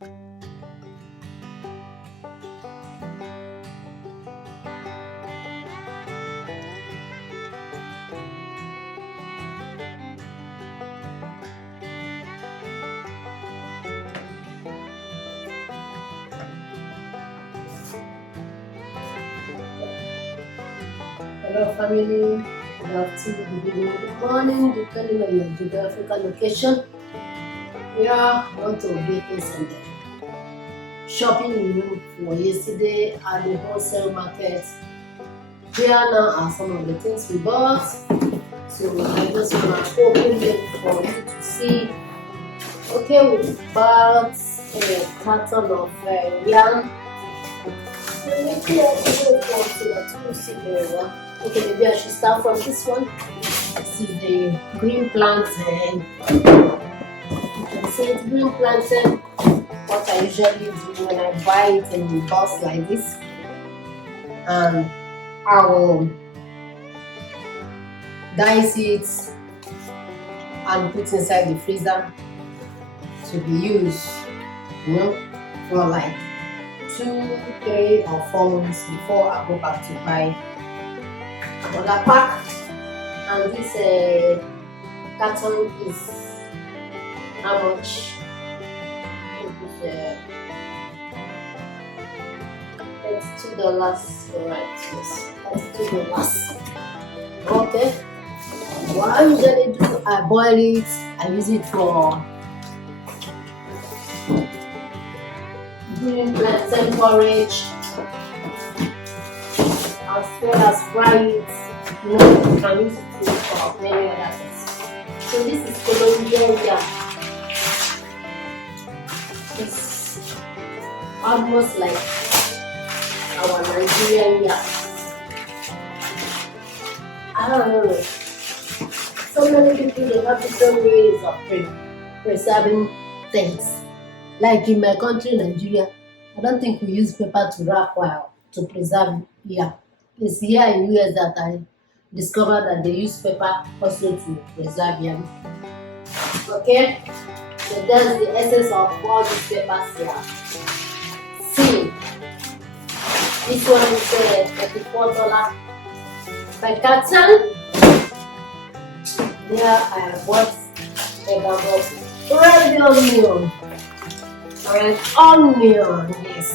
Hello family, good afternoon, good evening, good morning, depending on your geographical location. Yeah, I want to update some shopping review for yesterday at the wholesale market. Here now are some of the things we bought. So I just want to open them for you to see. Okay, we bought a carton of yam. Maybe I should go to see very well. Okay, maybe I should start from this one. This is the green plantain. You can see it's green plantain. What I usually do when I buy it in box like this, and I will dice it and put inside the freezer to be used, for like 2, 3 or 4 months before I go back to buy another pack. And this carton is how much? It is $32, right? Yes, $32. Okay. What I usually do, I boil it. I use it for green plantain porridge, as well as fry it. You can use it for many other things. So this is Colombian yam. It's almost like our Nigerian yam. I don't know. So many people, they have different ways of preserving things. Like in my country, Nigeria, I don't think we use paper to wrap well to preserve yam. It's here in US that I discovered that they use paper also to preserve yam. Okay, so that's the essence of all these papers here. See, this one is $34 per carton. Here I bought a bag of red onion. Red onion, yes.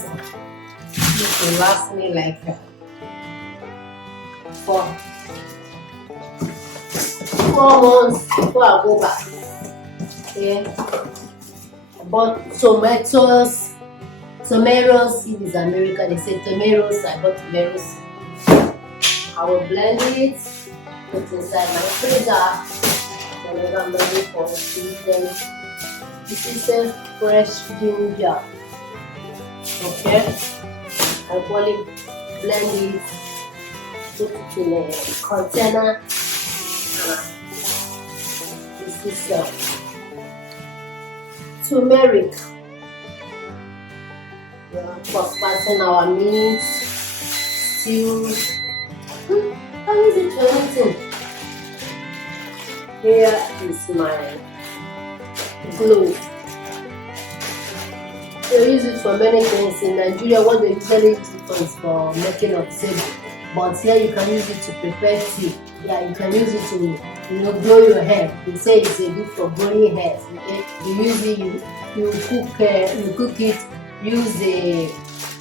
This will last me like 4 months before I go back. Okay. I bought tomatoes. Tomatoes, it is America, they say tomatoes. I bought tomatoes. I will blend it, put inside my freezer whenever I'm ready for the season. This is a fresh ginger. Okay. I will blend it, put it in a container. This is turmeric. For spicing our meat, stew. I use it for anything. Here is my glue. They use it for many things. In Nigeria, what they usually use it for is for making of tea. But here you can use it to prepare tea. Yeah, you can use it to blow your hair. They say it's a good for blowing hair. Okay? You use it, you cook it. Use the,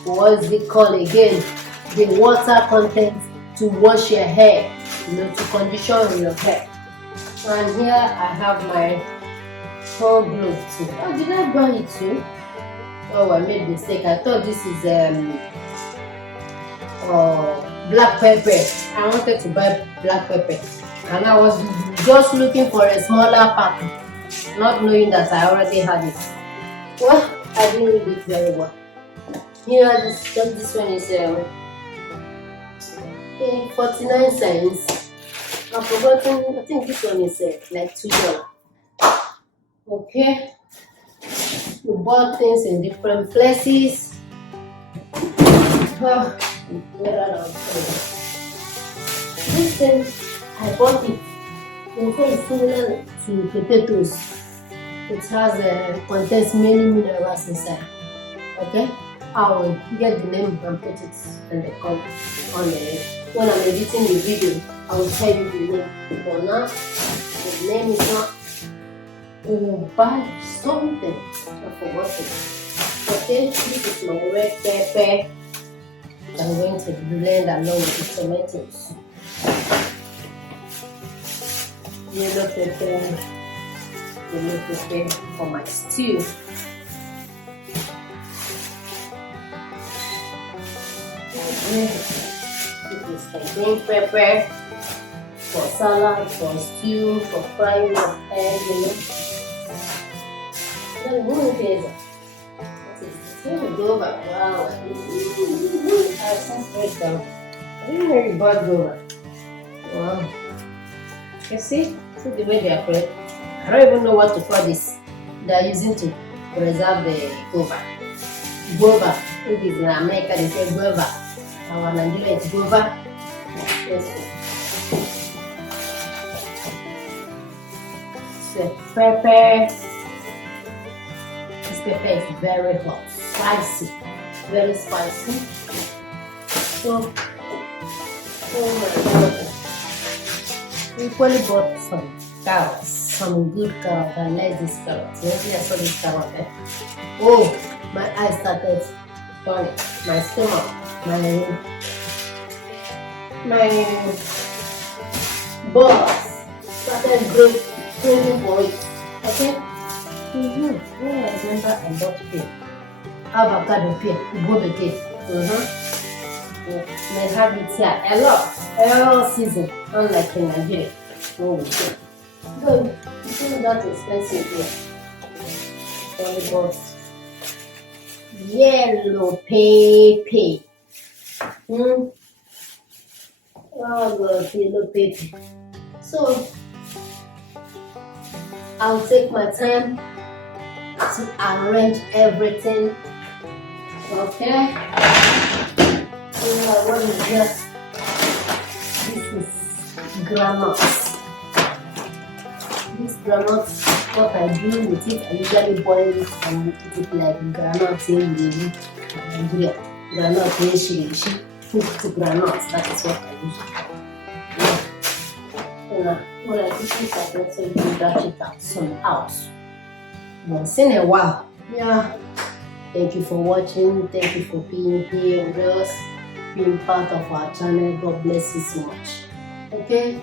what's it called again? The water content to wash your hair, to condition your hair. And here I have my whole glue too. Oh, did I buy it too? Oh, I made a mistake. I thought this is black pepper. I wanted to buy black pepper, and I was just looking for a smaller pack, not knowing that I already had it. Well, I didn't read it very well. Here, this one is 49 cents. I've forgotten. I think this one is like $2. Okay. We bought things in different places. This thing, I bought it. It's similar to potatoes. It has contains many minerals inside. Okay, I will get the name and put it in the comment on the when I'm editing the video. I will tell you the name. For now, the name is not. Oh, buy something. I forgot it. Okay, this is my red pepper. I'm going to blend along with the tomatoes. Yellow pepper for my stew. This is the green pepper for salad, for stew, for frying of egg, you know. Then what is it? Guava. Wow. I can't break down. I didn't know you bought guava. Wow. You see the way they are prepared. I don't even know what to call this. They are using to preserve the guava. Guava. If it's in America, they say guava. Our Nigeria is guava. Yes. So pepper. This pepper is very hot, spicy, very spicy. So, oh my God. We equally bought some carrots, some good carrots. I like this carrot. Maybe I saw this carrot there. Oh, my eyes started burning. My stomach, my balls started craving for it. Okay? Oh, I remember I bought pear. Avocado pear, Ugobe pear. They have it here a lot, all season, unlike in Nigeria. Oh, good. It's not that expensive here. Only bought yellow pepper. Oh God, yellow pepper. So I'll take my time to arrange everything. Okay. What is this? This is granules. This granules, what I do with it, I usually boil it and eat it like granules in Nigeria. Granules in Shirishi, cooked granules. That is what I use. Now, when I do this, I also do that it out somehow. Once in a while. Yeah. Thank you for watching. Thank you for being here with us, being part of our channel. God bless you so much. Okay?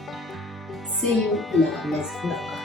See you in our next vlog.